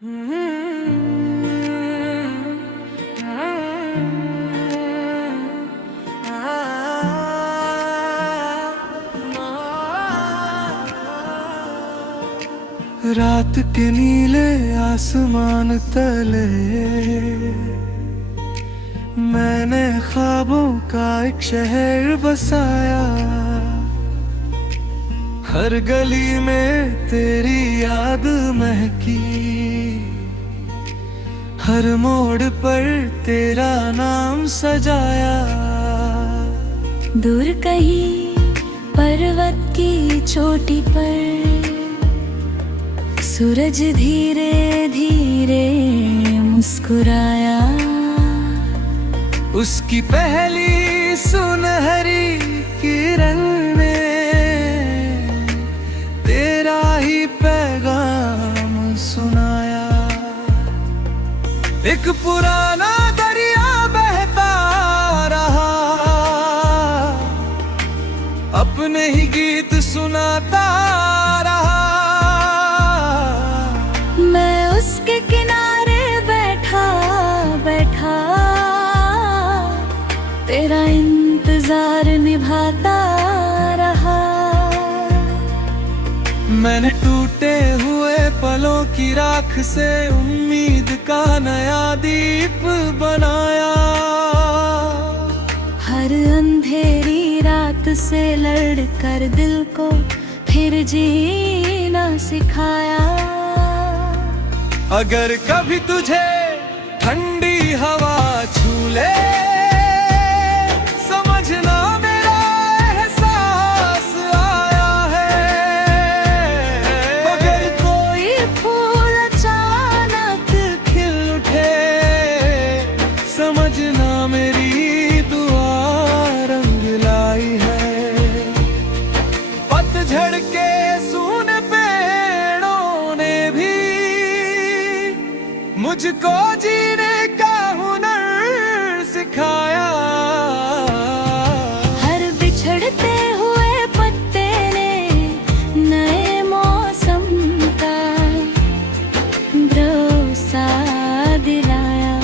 रात के नीले आसमान तले मैंने ख्वाबों का एक शहर बसाया। हर गली में तेरी याद महकी, हर मोड़ पर तेरा नाम सजाया। दूर कहीं पर्वत की चोटी पर सूरज धीरे धीरे मुस्कुराया। उसकी पहली सुनहरी किरण ने तेरा ही पैगाम सुनाया। एक पुराना दरिया बहता रहा, अपने ही गीत सुनाता रहा। मैं उसके किनारे बैठा बैठा तेरा इंतजार निभाता रहा। मैंने टूटे हुए पलों की राख से उम्मीद का नया दीप बनाया। हर अंधेरी रात से लड़कर दिल को फिर जीना सिखाया। अगर कभी तुझे ठंडी हवा छू ले, समझना मेरा एहसास आया है। अगर कोई फूल अचानक खिल उठे, समझना मेरी दुआ रंग लाई है। पतझड़ के सूने पेड़ों ने भी मुझको जीने का हुनर सिखाया। हर बिछड़ते हुए पत्ते ने नए मौसम का भरोसा दिलाया।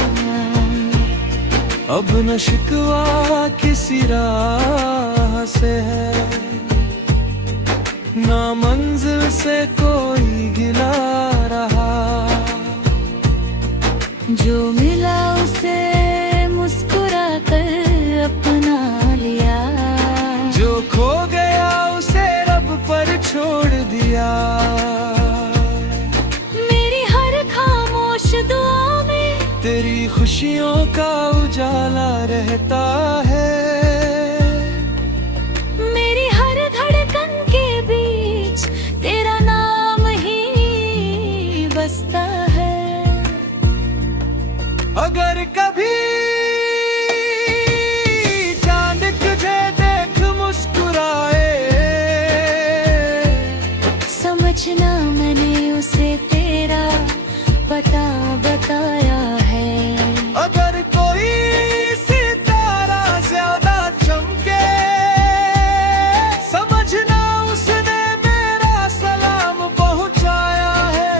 अब न शिकवा किसी राह से है, ना मंजिल से कोई गिला रहा। जो मिला उसे मुस्कुरा कर अपना लिया, जो खो गया उसे रब पर छोड़ दिया। मेरी हर खामोश दुआ में तेरी खुशियों का उजाला रहता है। मेरी हर धड़कन के बीच तेरा नाम ही बसता है। अगर कभी चांद तुझे देख मुस्कुराए, समझना मैंने उसे तेरा पता बताया है। अगर कोई सितारा ज्यादा चमके, समझना उसने मेरा सलाम पहुंचाया है।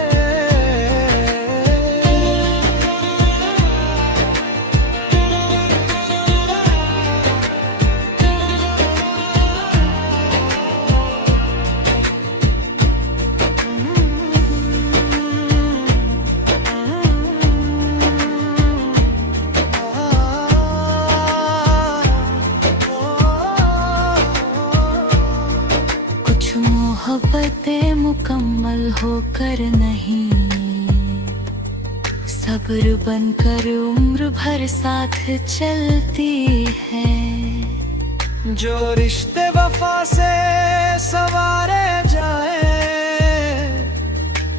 मोहब्बतें मुकम्मल होकर नहीं, सब्र बनकर उम्र भर साथ चलती है। जो रिश्ते वफा से सवारे जाए,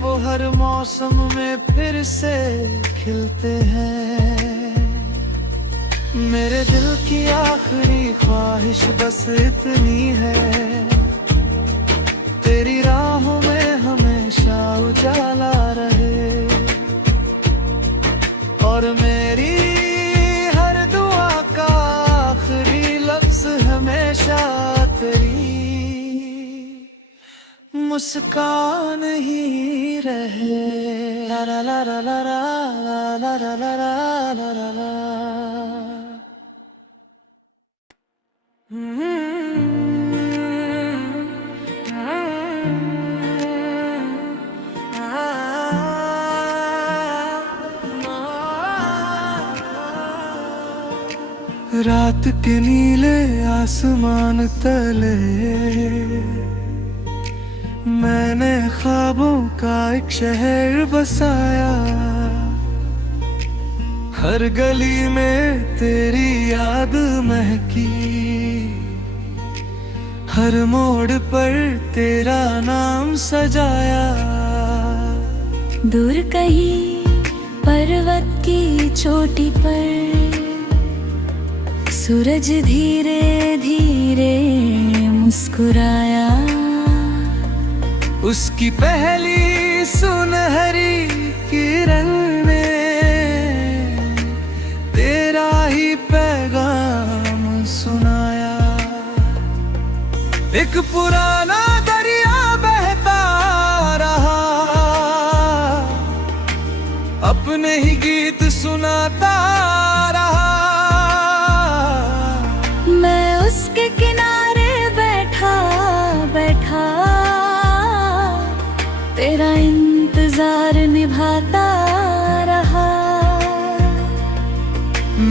वो हर मौसम में फिर से खिलते हैं। मेरे दिल की आखिरी ख्वाहिश बस इतनी है, तेरी राहों में हमेशा उजाला रहे। और मेरी हर दुआ का आखिरी लफ्ज हमेशा तेरी मुस्कान ही रहे। ला ला ला ला ला ला ला ला ला ला ला ला। रात के नीले आसमान तले मैंने ख्वाबों का एक शहर बसाया। हर गली में तेरी याद महकी, हर मोड़ पर तेरा नाम सजाया। दूर कहीं पर्वत की चोटी पर सूरज धीरे धीरे मुस्कुराया। उसकी पहली सुनहरी किरण ने तेरा ही पैगाम सुनाया। एक पुराना दरिया बहता रहा, अपने ही गीत सुनाता रहा। मैं उसके किनारे बैठा बैठा तेरा इंतजार निभाता रहा।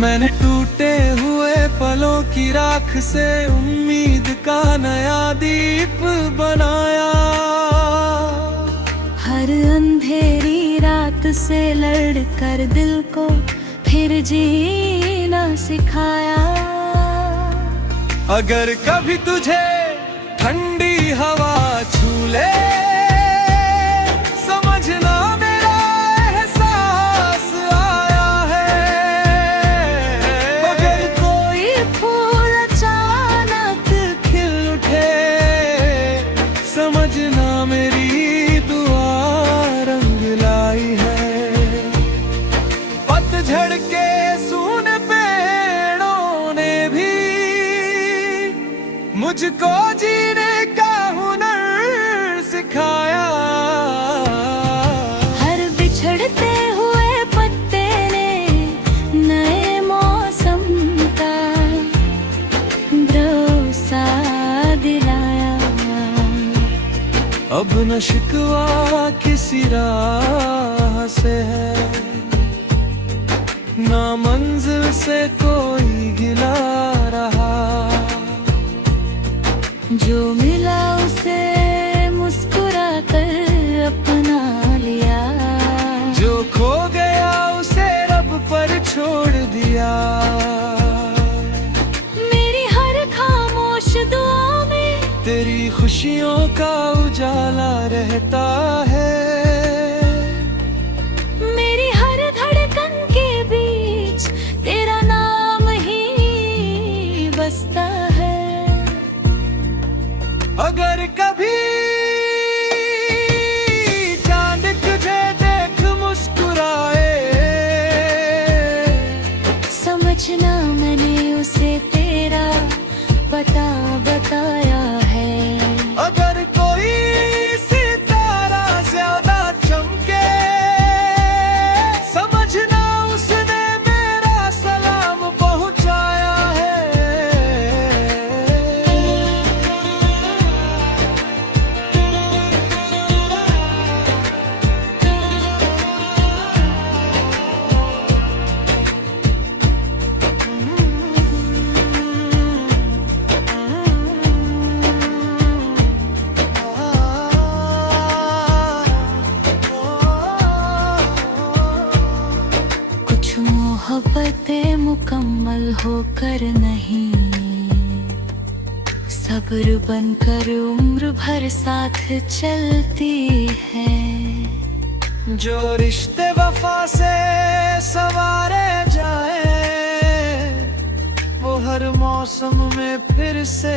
मैंने टूटे हुए पलों की राख से उम्मीद का नया दीप बनाया। हर अंधेरी रात से लड़कर दिल को फिर जीना सिखाया। अगर कभी तुझे ठंडी हवा छू ले, समझना मेरा एहसास आया है। अगर कोई फूल अचानक खिल उठे, समझना मेरी दुआ रंग लाई है। पतझड़ के सूने पेड़ों ने भी मुझको जीने का हुनर सिखाया। हर बिछड़ते हुए पत्ते ने नए मौसम का भरोसा दिलाया। अब न शिकवा किसी राह से है, ना मंजिल से कोई गिला रहा। जो मिला उसे मुस्कुरा कर अपना लिया, जो खो गया उसे रब पर छोड़ दिया। मेरी हर खामोश दुआ में तेरी खुशियों का उजाला रहता है। मेरी हर धड़कन के बीच तेरा नाम ही बसता है। अगर कभी चांद तुझे देख मुस्कुराए, समझना मैंने उसे तेरा पता बताया है। अगर कोई सितारा ज्यादा चमके, समझना उसने मेरा सलाम पहुंचाया है। मोहब्बतें मुकम्मल होकर नहीं, सब्र बनकर उम्र भर साथ चलती है। जो रिश्ते वफा से सवारे जाए, वो हर मौसम में फिर से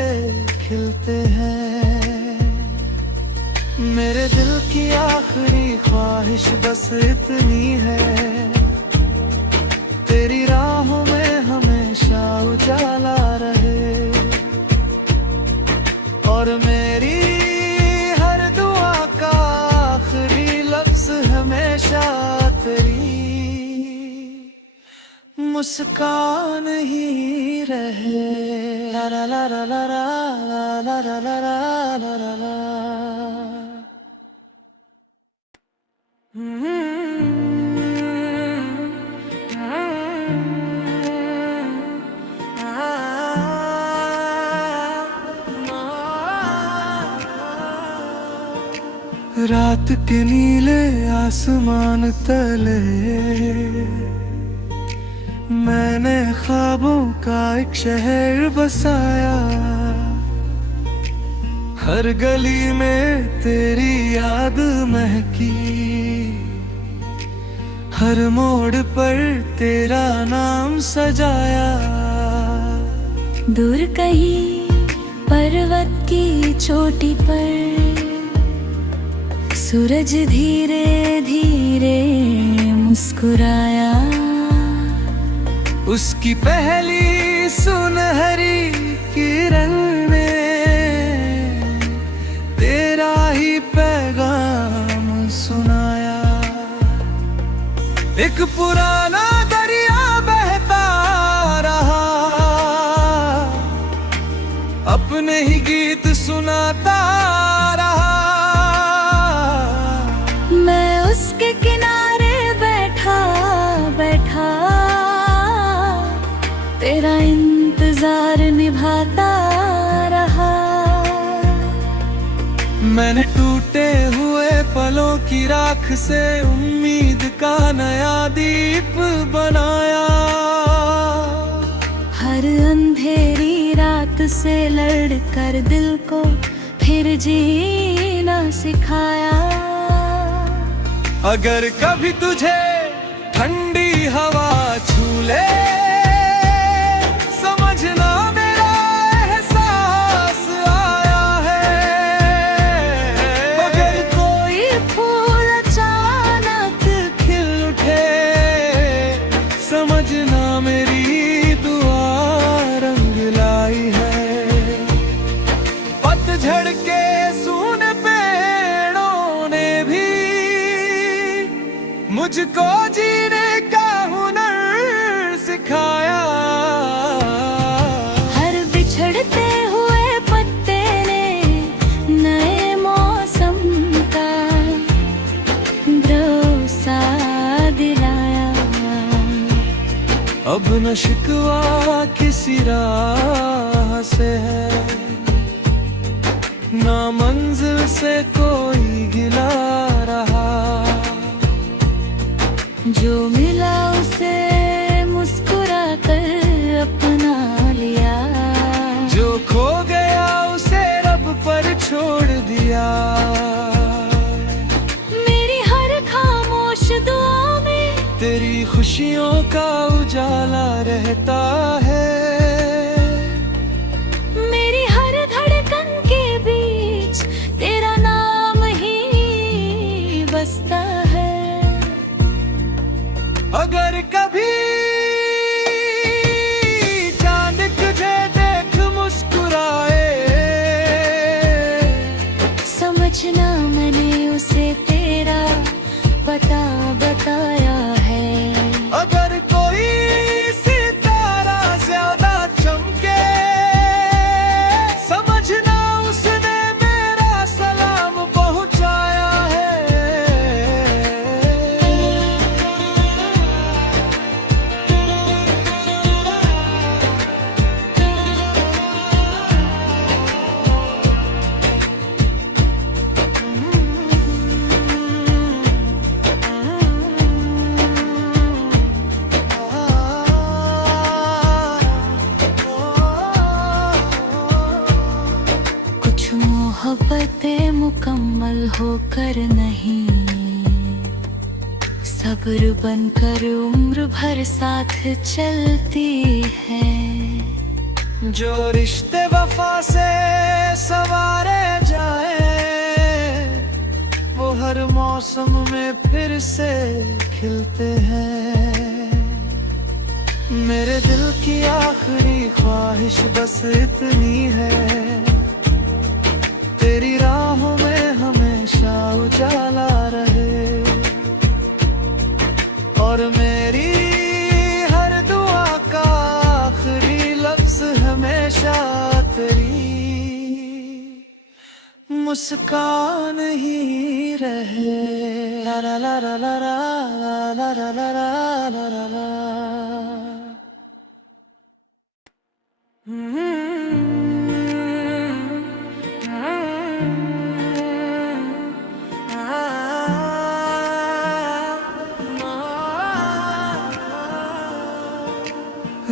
खिलते हैं। मेरे दिल की आखिरी ख्वाहिश बस इतनी है, तेरी राहों में हमेशा उजाला रहे। और मेरी हर दुआ तेरी मुस्कान ही रहे। ला ला ला ला ला ला ला ला ला ला ला ला। रात के नीले आसमान तले मैंने ख्वाबों का एक शहर बसाया। हर गली में तेरी याद महकी, हर मोड़ पर तेरा नाम सजाया। दूर कहीं पर्वत की चोटी पर सूरज धीरे धीरे मुस्कुराया। उसकी पहली सुनहरी किरण ने तेरा ही पैगाम सुनाया। एक पुराना दरिया बहता रहा, अपने ही गीत सुनाता रहा। मैं उसके किनारे बैठा बैठा तेरा इंतजार निभाता रहा। मैंने टूटे हुए पलों की राख से उम्मीद का नया दीप बनाया। हर अंधेरी रात से लड़कर दिल को फिर जीना सिखाया। अगर कभी तुझे ठंडी हवा छू ले, समझना मेरा एहसास आया है। अगर कोई फूल अचानक खिल उठे, समझना मेरी दुआ रंग लाई है। पतझड़ के सूने पेड़ों ने भी मुझको जीने का हुनर सिखाया। हर बिछड़ते हुए पत्ते ने नए मौसम का भरोसा दिलाया। अब न शिकवा किसी राह से है, ना मंजिल से कोई गिला रहा। जो मिला उसे मुस्कुरा कर अपना लिया, जो खो गया उसे रब पर छोड़ दिया। मेरी हर खामोश दुआ में तेरी खुशियों का उजाला रहता है। मेरी हर धड़कन के बीच तेरा नाम ही बसता है। अगर कभी चांद तुझे देख मुस्कुराए, समझना मैंने उसे तेरा पता बताया है। अगर कोई सितारा ज्यादा चमके, समझना उसने मेरा सलाम पहुंचाया है। मोहब्बतें मुकम्मल होकर नहीं, सब्र बनकर उम्र भर साथ चलती है। जो रिश्ते वफा से सवारे जाए, वो हर मौसम में फिर से खिलते हैं। मेरे दिल की आखिरी ख्वाहिश बस इतनी है, तेरी राहों में हमेशा उजाला रहे। और मेरी हर दुआ का आखिरी लफ्ज हमेशा तेरी मुस्कान ही रहे। ला ला ला ला ला ला ला ला ला ला ला ला।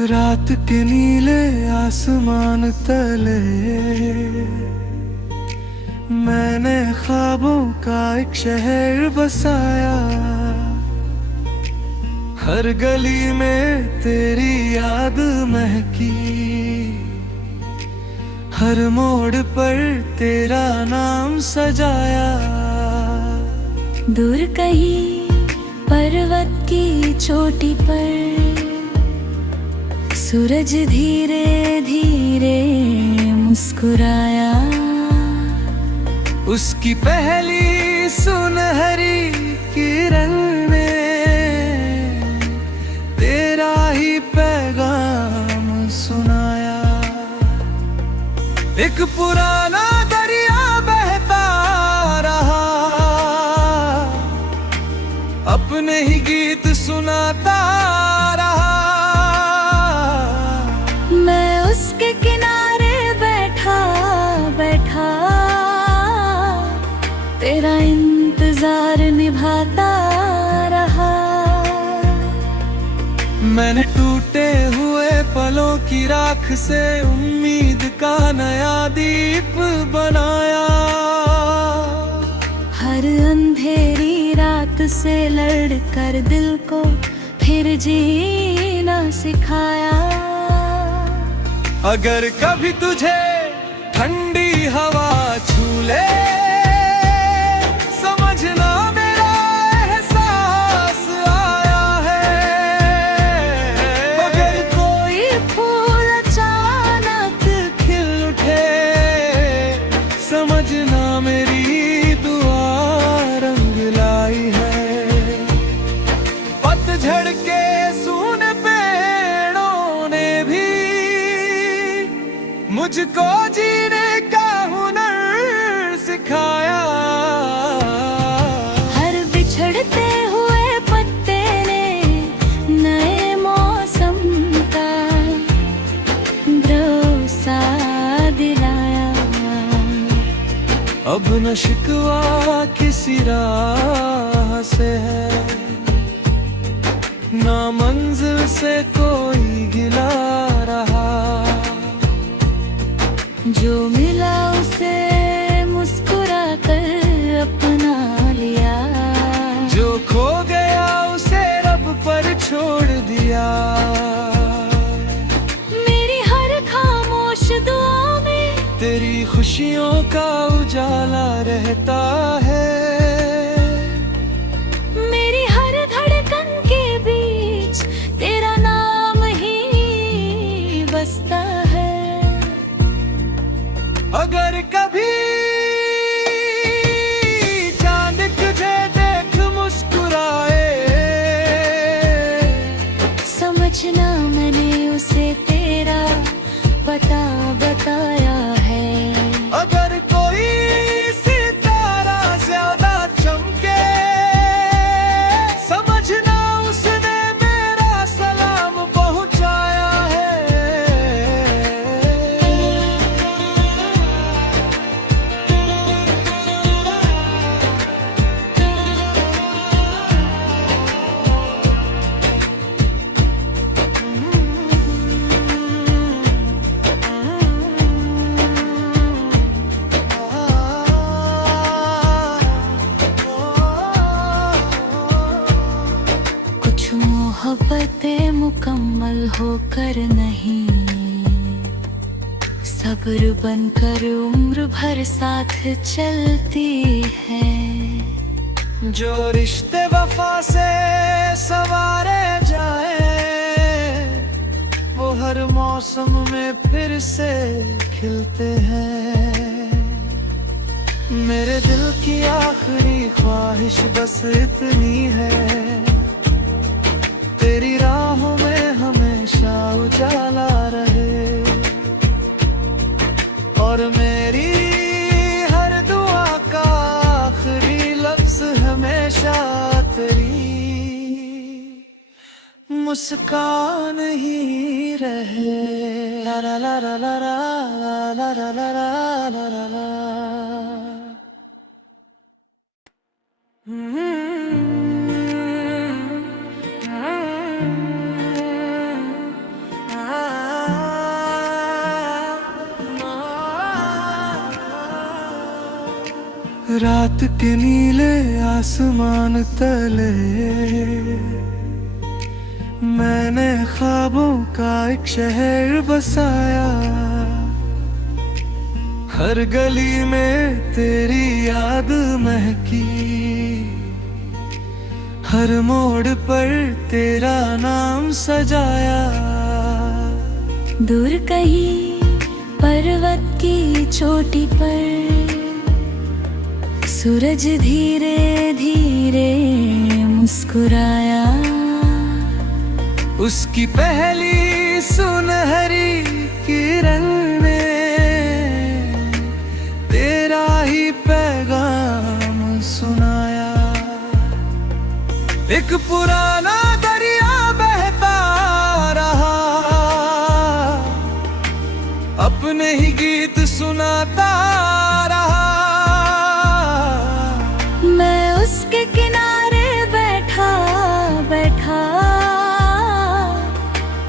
रात के नीले आसमान तले मैंने ख्वाबों का एक शहर बसाया। हर गली में तेरी याद महकी, हर मोड़ पर तेरा नाम सजाया। दूर कहीं पर्वत की चोटी पर सूरज धीरे धीरे मुस्कुराया। उसकी पहली सुनहरी किरण ने तेरा ही पैगाम सुनाया। एक पुराना दरिया बहता रहा, अपने ही गीत सुनाता रहा। मैं उसके किनारे बैठा बैठा तेरा इंतजार निभाता रहा। मैंने टूटे हुए पलों की राख से उम्मीद का नया दीप बनाया। हर अंधेरी रात से लड़कर दिल को फिर जीना सिखाया। अगर कभी तुझे ठंडी हवा छू ले, समझना मेरा एहसास आया है। अगर कोई फूल अचानक खिल उठे, समझना मेरी दुआ रंग लाई है। पतझड़ के सूने पेड़ों ने भी मुझको जीने का हुनर सिखाया। हर बिछड़ते हुए पत्ते ने नए मौसम का भरोसा दिलाया। अब न शिकवा किसी राह से है, ना मंजिल से कोई गिला रहा। जो मिला उसे मुस्कुरा कर अपना लिया, जो खो गया उसे रब पर छोड़ दिया। मेरी हर खामोश दुआ में तेरी खुशियों का उजाला रहता है। मेरी हर धड़कन के बीच तेरा नाम ही बसता है। अगर कभी चांद तुझे देख मुस्कुराए, समझना मैंने उसे तेरा पता बताया है। अगर कोई सितारा ज्यादा चमके, समझना उसने मेरा सलाम पहुंचाया है। कुछ मोहब्बतें मुकम्मल होकर नहीं, सब्र बनकर उम्र भर साथ चलती है। जो रिश्ते वफा से सवारे जाए, वो हर मौसम में फिर से खिलते हैं। मेरे दिल की आखिरी ख्वाहिश बस इतनी है, मुस्कान ही रहे। ला ला ला ला ला ला ला ला ला ला ला ला। रात के नीले आसमान तले मैंने ख्वाबों का एक शहर बसाया। हर गली में तेरी याद महकी, हर मोड़ पर तेरा नाम सजाया। दूर कहीं पर्वत की चोटी पर सूरज धीरे धीरे मुस्कुराया। उसकी पहली सुनहरी किरण ने तेरा ही पैगाम सुनाया। एक पुराना दरिया बहता रहा, अपने ही गीत सुनाता रहा। मैं उसके किनारे बैठा बैठा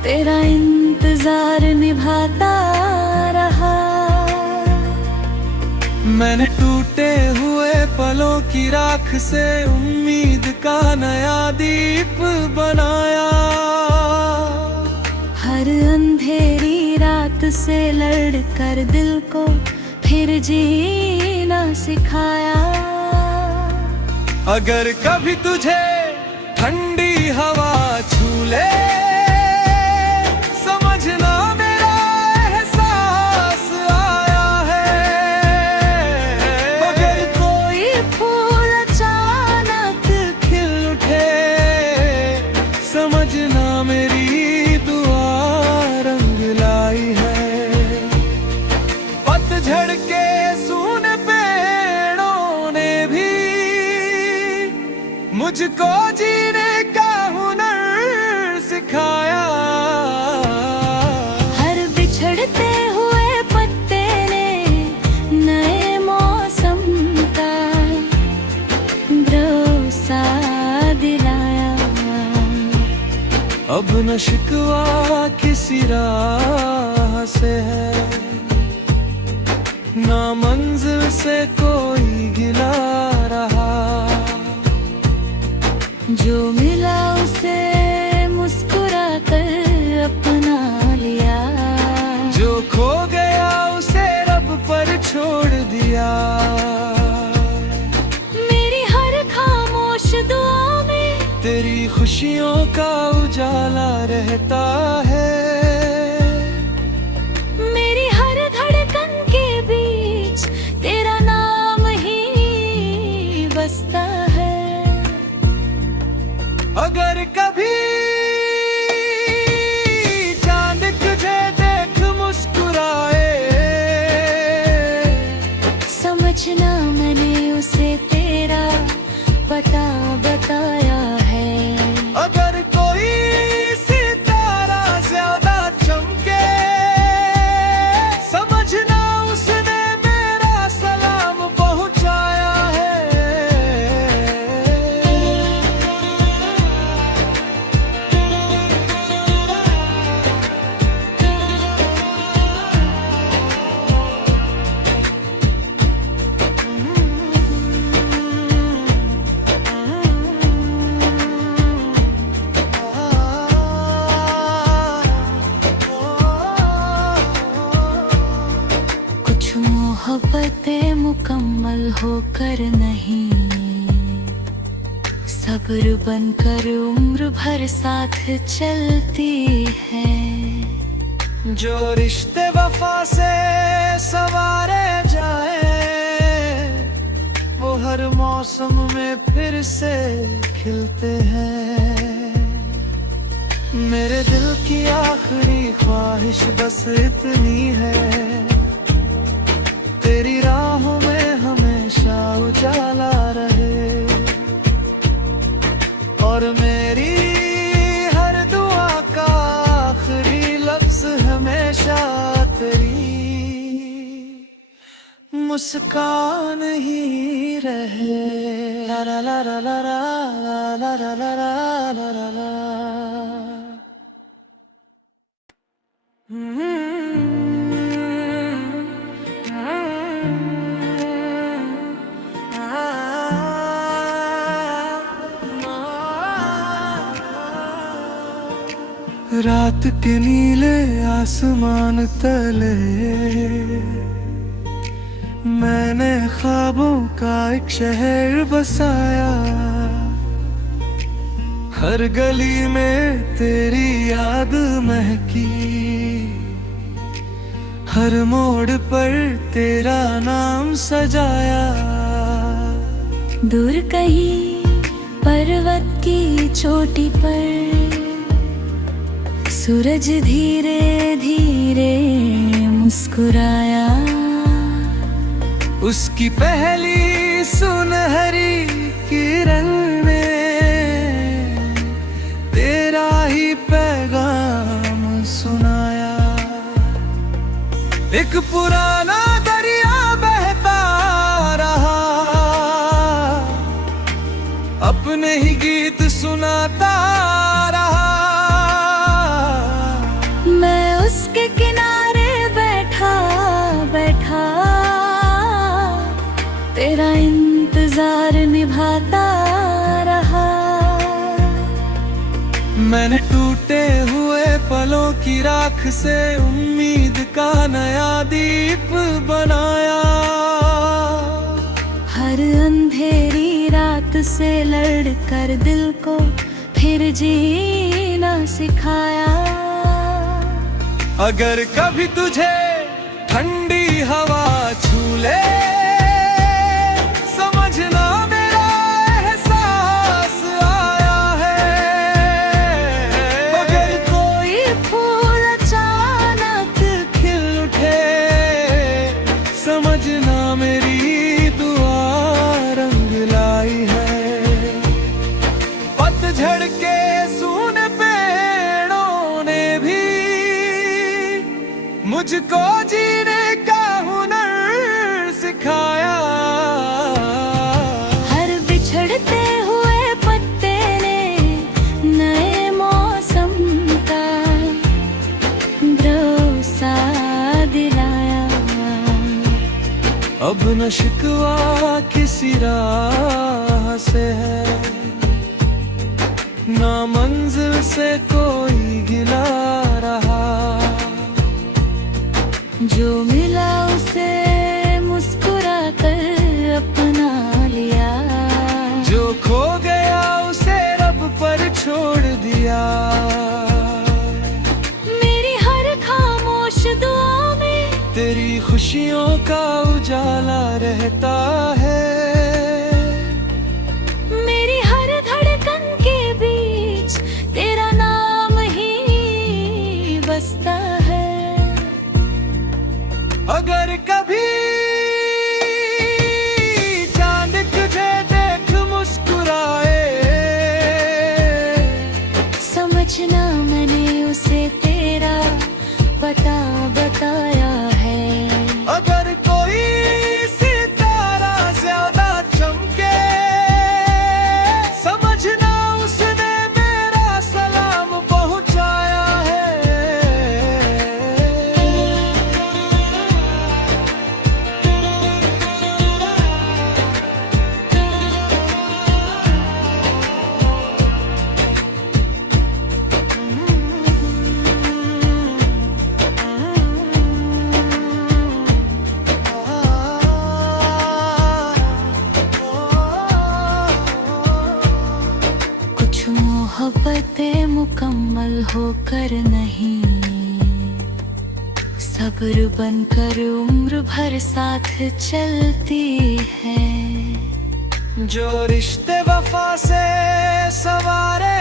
तेरा इंतजार निभाता रहा। मैंने टूटे हुए पलों की राख से उम्मीद का नया दीप बनाया। हर अंधेरी रात से लड़कर दिल को फिर जीना सिखाया। अगर कभी तुझे ठंडी हवा छू ले, समझना मेरा एहसास आया है। अगर कोई फूल अचानक खिल उठे, समझना मेरी दुआ रंग लाई है। पतझड़ के सूने पेड़ों ने भी मुझको जीने का हुनर सिखाया। हर बिछड़ते हुए पत्ते ने नए मौसम का भरोसा दिलाया। अब न शिकवा किसी राह से है, ना मंजिल से कोई गिला रहा। जो मिला उसे मुस्कुरा कर अपना लिया, जो खो गया उसे रब पर छोड़ दिया। मेरी हर खामोश दुआ में तेरी खुशियों का उजाला रहता है। मेरी हर धड़कन के बीच तेरा नाम ही बसता है। अगर कभी चांद तुझे देख मुस्कुराए, समझना मैंने उसे तेरा पता बताया है। अगर कोई सितारा ज्यादा चमके, समझना उसने मेरा सलाम पहुंचाया है। कुछ मोहब्बतें मुकम्मल होकर नहीं, सब्र बनकर उम्र भर साथ चलती है। जो रिश्ते वफा से संवारे जाए, वो हर मौसम में फिर से खिलते हैं। मेरे दिल की आखिरी ख्वाहिश बस इतनी है, तेरी राहों में हमेशा उजाला रहे। और मेरी हर दुआ तेरी मुस्कान ही रहे। ला ला ला ला ला ला ला ला ला ला ला ला। रात के नीले आसमान तले मैंने ख्वाबों का एक शहर बसाया। हर गली में तेरी याद महकी, हर मोड़ पर तेरा नाम सजाया। दूर कहीं पर्वत की चोटी पर सूरज धीरे धीरे मुस्कुराया। उसकी पहली सुनहरी किरण ने तेरा ही पैगाम सुनाया। एक पुराना दरिया बहता रहा, अपने ही गीत सुनाता रहा। मैं उसके किनारे बैठा बैठा तेरा इंतजार निभाता रहा। मैंने टूटे हुए पलों की राख से उम्मीद का नया दीप बनाया। हर अंधेरी रात से लड़कर दिल को फिर जीना सिखाया। अगर कभी तुझे ठंडी हवा छू ले, समझना मेरा एहसास आया है। अगर कोई फूल अचानक खिल उठे, समझना मेरी दुआ रंग लाई है। पतझड़ के सूने पेड़ों ने भी मुझको जीने का हुनर सिखाया। हर बिछड़ते हुए पत्ते ने नए मौसम का भरोसा दिलाया। अब न शिकवा किसी राह से है, ना मंजिल से कोई गिला रहा। जो मिला उसे मुस्कुरा कर अपना लिया, जो खो गया उसे रब पर छोड़ दिया। मेरी हर खामोश दुआ में तेरी खुशियों का उजाला रहता है। मेरी हर धड़कन के बीच तेरा नाम ही बसता है। अगर कभी चांद तुझे देख मुस्कुराए, समझना मैंने उसे तेरा पता बताया है। अगर कोई सितारा ज्यादा चमके, समझना उसने मेरा सलाम पहुंचाया है। मोहब्बतें मुकम्मल होकर नहीं, सब्र बनकर उम्र भर साथ चलती है। जो रिश्ते वफा से सवारे